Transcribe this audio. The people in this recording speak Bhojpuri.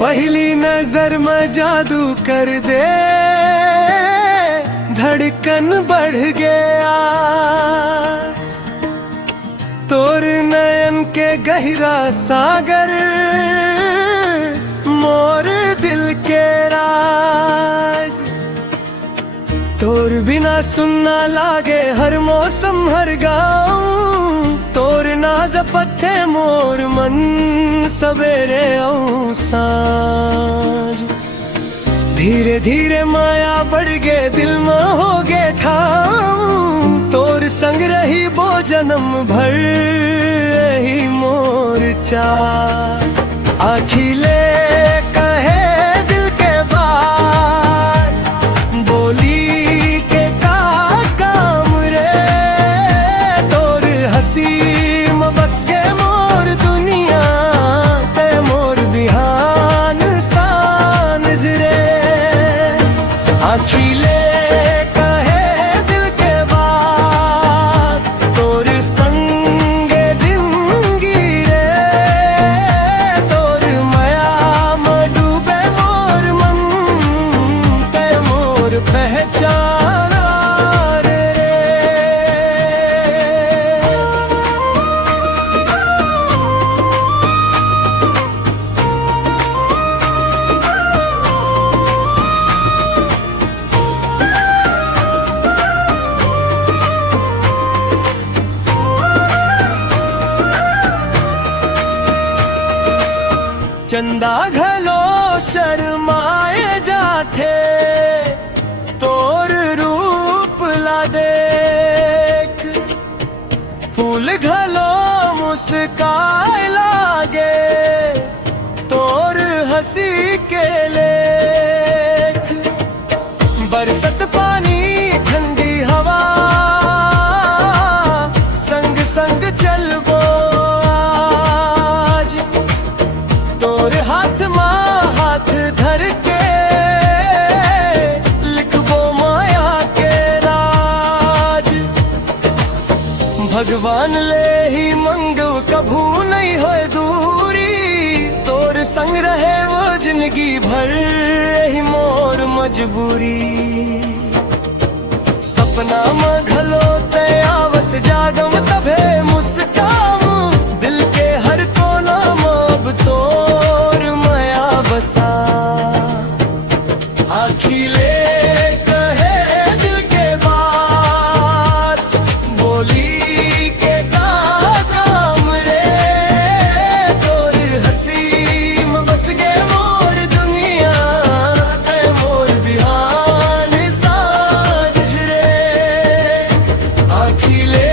पहली नजर में जादू कर दे, धड़कन बढ़ गया। तोर नयन के गहरा सागर, मोर दिल के राज। तोर बिना सुनना लागे हर मौसम हर गाँव। तोर नाज पत्थे मोर मन, सवेरे औ सांझ। धीरे धीरे माया बढ़ गे, दिल में हो गे ठाम। तोर संग रही वो जन्म भर, यही मोर चाह। आखिले कहे दिल के बात, बोली के का काम रे। तोर हंसी में बस गे मोर दुनिया, ते मोर बिहान सांझ रे। आखिले कहे दिल के बात, तोर संगे जिंदगी रे। तोर माया में डूबे मोर मन, ते मोर पहचान रे। चंदा घलो शर्माए जाथे, तोर रूप ला देख। फूल घलो मुस्काए लागे, तोर हंसी के लेख। बरसत पानी ठंडी हवा, संग संग चलबो आज। तोर हाथ माँ हाथ धर के, लिखबो माया के राज। भगवान ले ही मंगव कभू नहीं होए दूरी। तोर संग रहे वो जिंदगी भर, यही मोर मजबूरी। सपना में घलो ते आवस जागम, तभे मुस्काम। दिल के हर कोना में अब तोर माया बसा। आखिले कहे दिल के बात, बोली के का काम रे। तोर हंसी में बस गे मोर दुनिया, ते मोर बिहान सांझ रे। आखिले